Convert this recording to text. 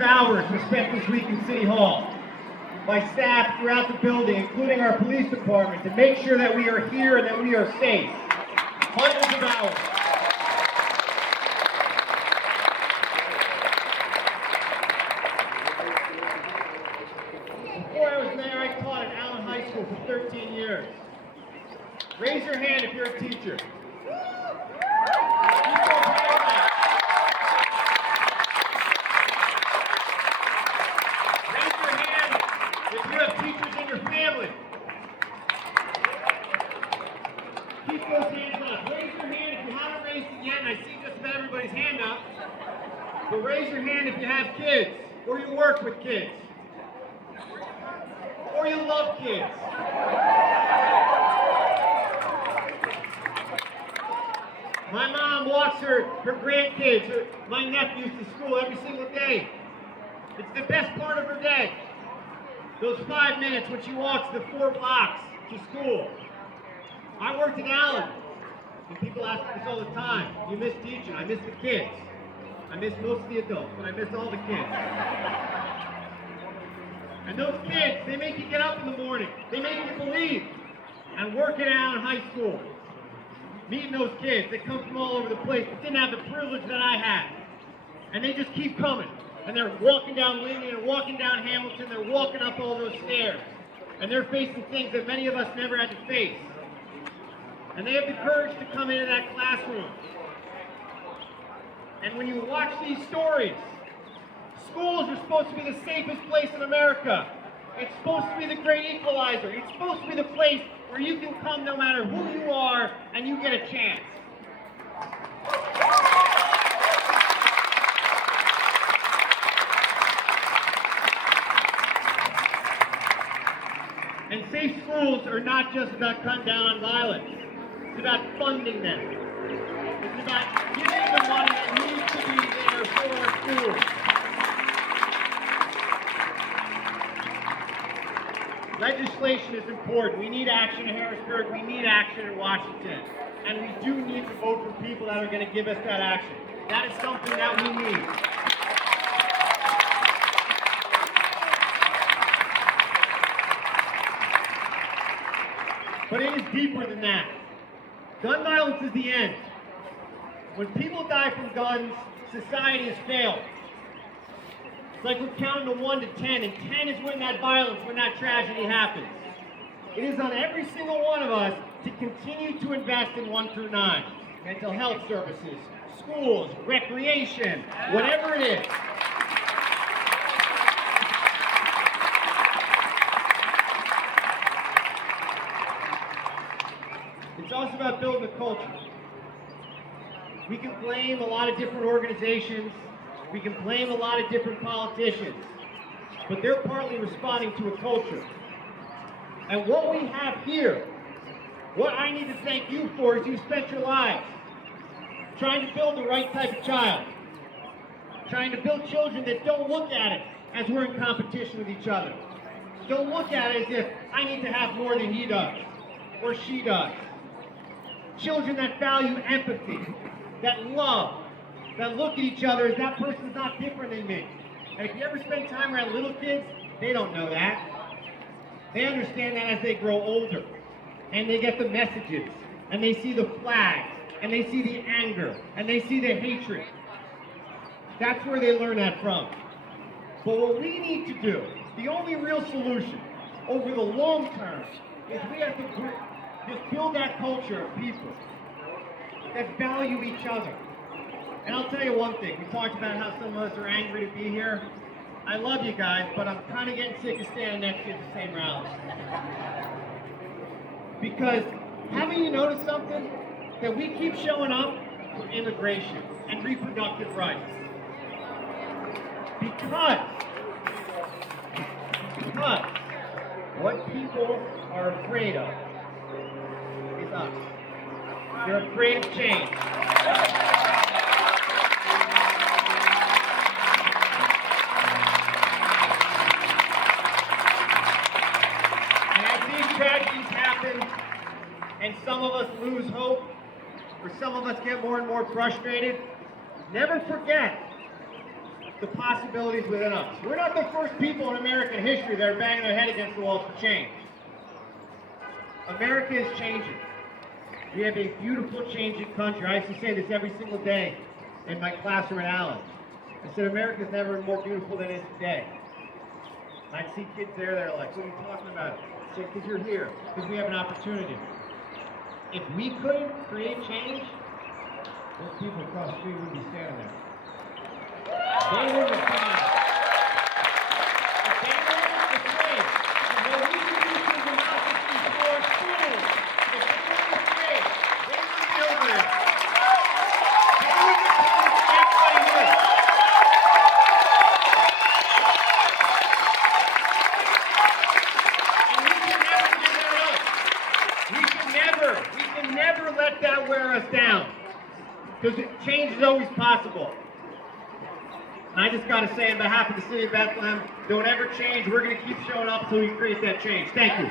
Hours were spent this week in City Hall by staff throughout the building, including our police department, to make sure that we are here and that we are safe. Hundreds of hours. Before I was mayor, I taught at Allen High School for 13 years. Raise your hand if you're a teacher. If you have teachers in your family, keep those hands up. Raise your hand if you haven't raised it yet, and I see just about everybody's hand up. But raise your hand if you have kids, or you work with kids, or you love kids. My mom walks her grandkids, my nephews to school every single day. It's the best part of her day. Those 5 minutes when she walks the 4 blocks to school. I worked in Allen, and people ask me this all the time. You miss teaching. I miss the kids. I miss most of the adults, but I miss all the kids. And those kids, they make you get up in the morning. They make you believe. And working at Allen High School, meeting those kids that come from all over the place that didn't have the privilege that I had. And they just keep coming. And they're walking down Lincoln, they're walking down Hamilton, they're walking up all those stairs. And they're facing things that many of us never had to face. And they have the courage to come into that classroom. And when you watch these stories, schools are supposed to be the safest place in America. It's supposed to be the great equalizer. It's supposed to be the place where you can come no matter who you are and you get a chance. And safe schools are not just about cutting down on violence. It's about funding them. It's about giving the money that needs to be there for our schools. Legislation is important. We need action in Harrisburg. We need action in Washington. And we do need to vote for people that are going to give us that action. That is something that we need. But it is deeper than that. Gun violence is the end. When people die from guns, society has failed. It's like we're counting to 1 to 10, and 10 is when that violence, when that tragedy happens. It is on every single one of us to continue to invest in 1 through 9. Mental health services, schools, recreation, whatever it is. It's also about building a culture. We can blame a lot of different organizations. We can blame a lot of different politicians. But they're partly responding to a culture. And what we have here, what I need to thank you for is you spent your lives trying to build the right type of child. Trying to build children that don't look at it as we're in competition with each other. Don't look at it as if I need to have more than he does or she does. Children that value empathy, that love, that look at each other as that person's not different than me. And if you ever spend time around little kids, they don't know that. They understand that as they grow older. And they get the messages. And they see the flags. And they see the anger. And they see the hatred. That's where they learn that from. But what we need to do, the only real solution over the long term, is we have to just build that culture of people that value each other. And I'll tell you one thing. We talked about how some of us are angry to be here. I love you guys, but I'm kind of getting sick of standing next to you at the same rallies. Because haven't you noticed something? That we keep showing up for immigration and reproductive rights. Because what people are afraid of is us. They're afraid of change. And as these tragedies happen, and some of us lose hope, or some of us get more and more frustrated, never forget the possibilities within us. We're not the first people in American history that are banging their head against the walls for change. America is changing. We have a beautiful changing country. I used to say this every single day in my classroom at Allen. I said, America's never been more beautiful than it is today. And I'd see kids there that are like, what are you talking about? I said, because you're here, because we have an opportunity. If we couldn't create change, those people across the street wouldn't be standing there. They wouldn't have come out. If they weren't afraid of what we can do to democracy for our schools, if they weren't afraid, they wouldn't be over there. They wouldn't have come to everybody here. And we can never give that up. We can never let that wear us down. Because change is always possible. And I just got to say, on behalf of the city of Bethlehem, don't ever change. We're going to keep showing up until we create that change. Thank you.